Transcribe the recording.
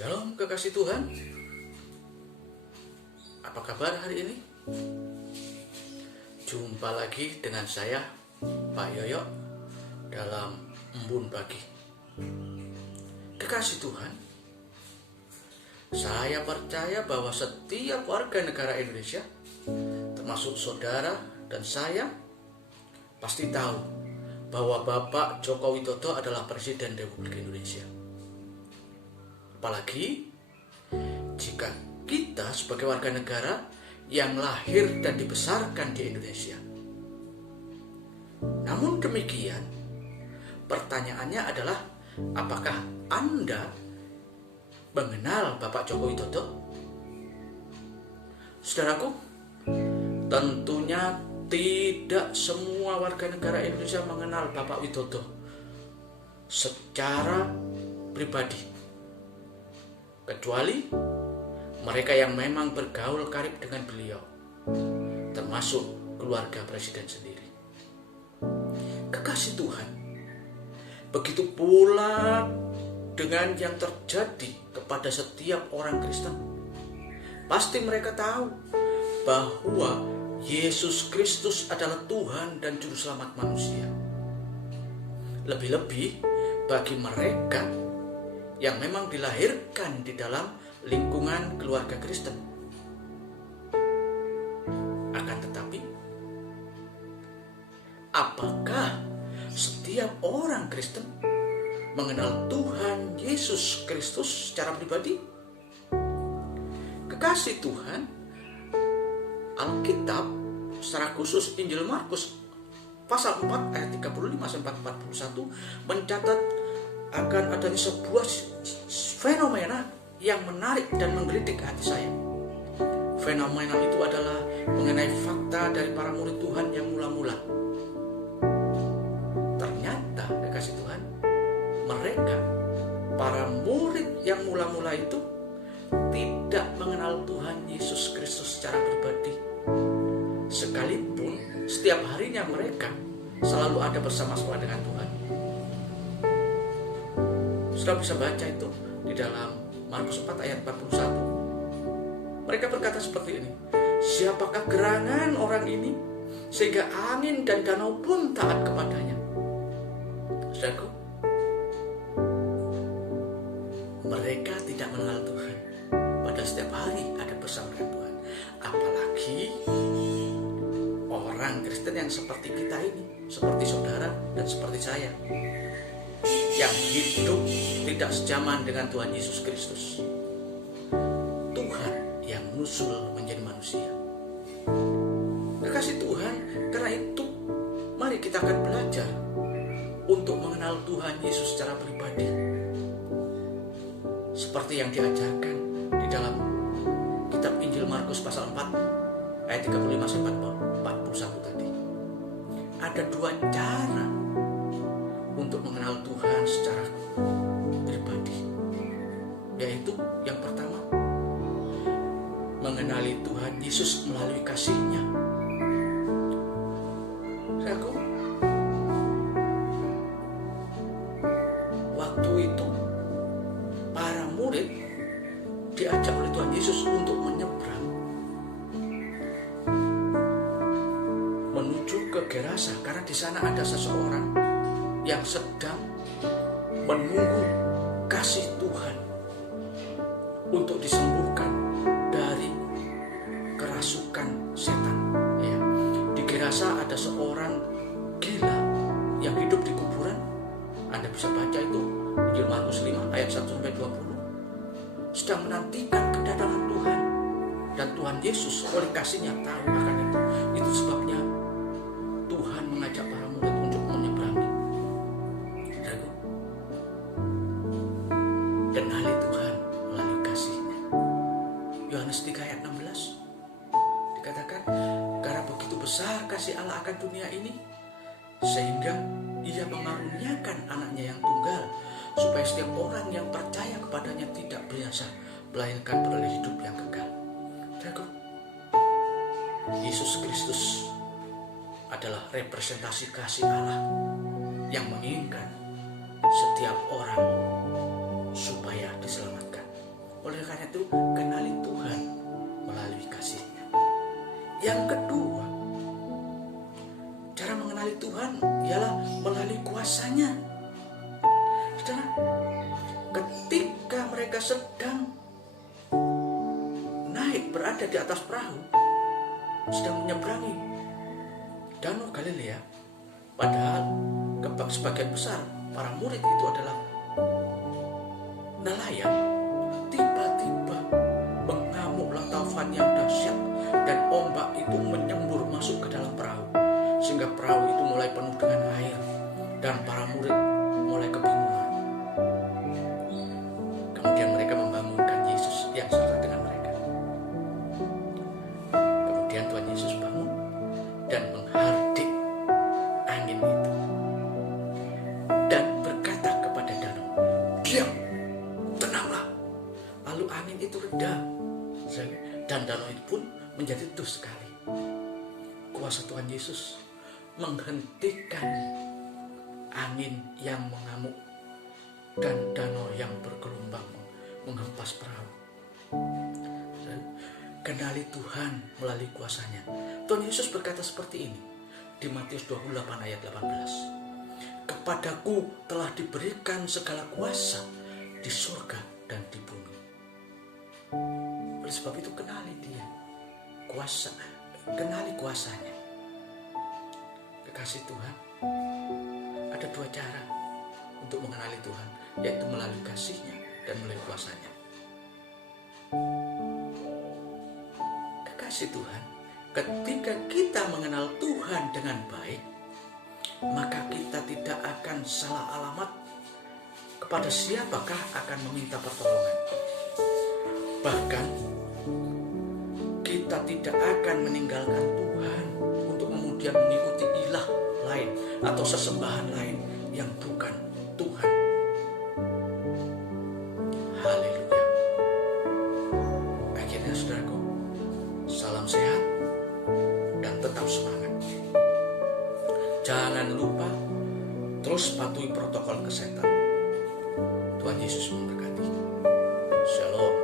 Shalom kekasih Tuhan. Apa kabar hari ini? Jumpa lagi dengan saya, Pak Yoyo, dalam Embun Pagi. Kekasih Tuhan, saya percaya bahwa setiap warga negara Indonesia, termasuk saudara dan saya, pasti tahu bahwa Bapak Joko Widodo adalah Presiden Republik Indonesia. Apalagi jika kita sebagai warga negara yang lahir dan dibesarkan di Indonesia. Namun demikian, pertanyaannya adalah, apakah Anda mengenal Bapak Joko Widodo? Saudaraku, tentunya tidak semua warga negara Indonesia mengenal Bapak Widodo secara pribadi, kecuali mereka yang memang bergaul karib dengan beliau, termasuk keluarga presiden sendiri. Kekasih Tuhan, begitu pula dengan yang terjadi kepada setiap orang Kristen. Pasti mereka tahu bahwa Yesus Kristus adalah Tuhan dan Juru Selamat manusia. Lebih-lebih bagi mereka yang memang dilahirkan di dalam lingkungan keluarga Kristen. Akan tetapi, apakah setiap orang Kristen mengenal Tuhan Yesus Kristus secara pribadi? Kekasih Tuhan, Alkitab secara khusus Injil Markus pasal 4 ayat 35-41 mencatat akan adanya sebuah fenomena yang menarik dan menggelitik hati saya. Fenomena itu adalah mengenai fakta dari para murid Tuhan yang mula-mula. Ternyata, kekasih Tuhan, mereka, para murid yang mula-mula itu tidak mengenal Tuhan Yesus Kristus secara pribadi. Sekalipun setiap harinya mereka selalu ada bersama-sama dengan Tuhan. Sudah bisa baca itu di dalam Markus 4 ayat 41. Mereka berkata seperti ini, siapakah gerangan orang ini sehingga angin dan danau pun taat kepadanya? Saudaraku, mereka tidak mengenal Tuhan, padahal setiap hari ada bersama dengan Tuhan. Apalagi orang Kristen yang seperti kita ini, seperti saudara dan seperti saya, yang hidup tidak sejaman dengan Tuhan Yesus Kristus. Tuhan yang menyusul menjadi manusia. Kekasih Tuhan, karena itu mari kita akan belajar untuk mengenal Tuhan Yesus secara pribadi, seperti yang diajarkan di dalam kitab Injil Markus pasal 4 ayat 35-41 tadi. Ada dua cara untuk mengenal Tuhan secara pribadi, yaitu yang pertama, mengenali Tuhan Yesus melalui kasih-Nya. Saudaraku, waktu itu para murid diajak oleh Tuhan Yesus untuk menyeberang menuju ke Gerasa, karena di sana ada seseorang yang sedang menunggu kasih Tuhan untuk disembuhkan dari kerasukan setan. Ya. Di Gerasa ada seorang gila yang hidup di kuburan. Anda bisa baca itu Injil Markus 5 ayat 1-20. Sedang menantikan kedatangan Tuhan, dan Tuhan Yesus oleh kasih-Nya tahu akan itu. Itu sebabnya Tuhan mengajak para murid untuk menyeberangi. Kenali Tuhan melalui kasih-Nya. Yohanes 3 ayat 16 dikatakan, karena begitu besar kasih Allah akan dunia ini, sehingga Ia mengaruniakan anaknya yang tunggal, supaya setiap orang yang percaya kepadanya tidak binasa, melainkan beroleh hidup yang kekal. Yesus Kristus adalah representasi kasih Allah yang menginginkan setiap orang supaya diselamatkan. mereka sedang naik, berada di atas perahu, sedang menyeberangi Danau Galilea. Padahal sebagian besar para murid itu adalah nelayan. Tiba-tiba mengamuklah taufan yang dahsyat dan ombak itu menyembur masuk ke dalam perahu, sehingga perahu itu mulai penuh dengan air dan para murid mulai kebingungan. Kemudian mereka membangunkan Yesus yang serta dengan mereka. Kemudian Tuhan Yesus bangun dan menghardik angin itu dan berkata kepada danau, "Diam, tenanglah." Lalu angin itu reda dan danau itu pun menjadi teduh sekali. Kuasa Tuhan Yesus menghentikan angin yang mengamuk dan danau yang bergelombang menghempas perahu. Kenali Tuhan melalui kuasanya. Tuhan Yesus berkata seperti ini di Matius 28 ayat 18. "Kepadaku telah diberikan segala kuasa di surga dan di bumi." Oleh sebab itu kenali dia, kenali kuasanya. Kekasih Tuhan, ada dua cara untuk mengenali Tuhan, yaitu melalui kasih-Nya dan melalui kuasanya. Kekasih Tuhan, ketika kita mengenal Tuhan dengan baik, maka kita tidak akan salah alamat kepada siapakah akan meminta pertolongan. Bahkan kita tidak akan meninggalkan Tuhan untuk kemudian mengikuti ilah lain atau sesembahan lain yang bukan Tuhan. Haleluya. Akhirnya saudaraku, salam sehat dan tetap semangat. Jangan lupa terus patuhi protokol kesehatan. Tuhan Yesus memberkati. Shalom.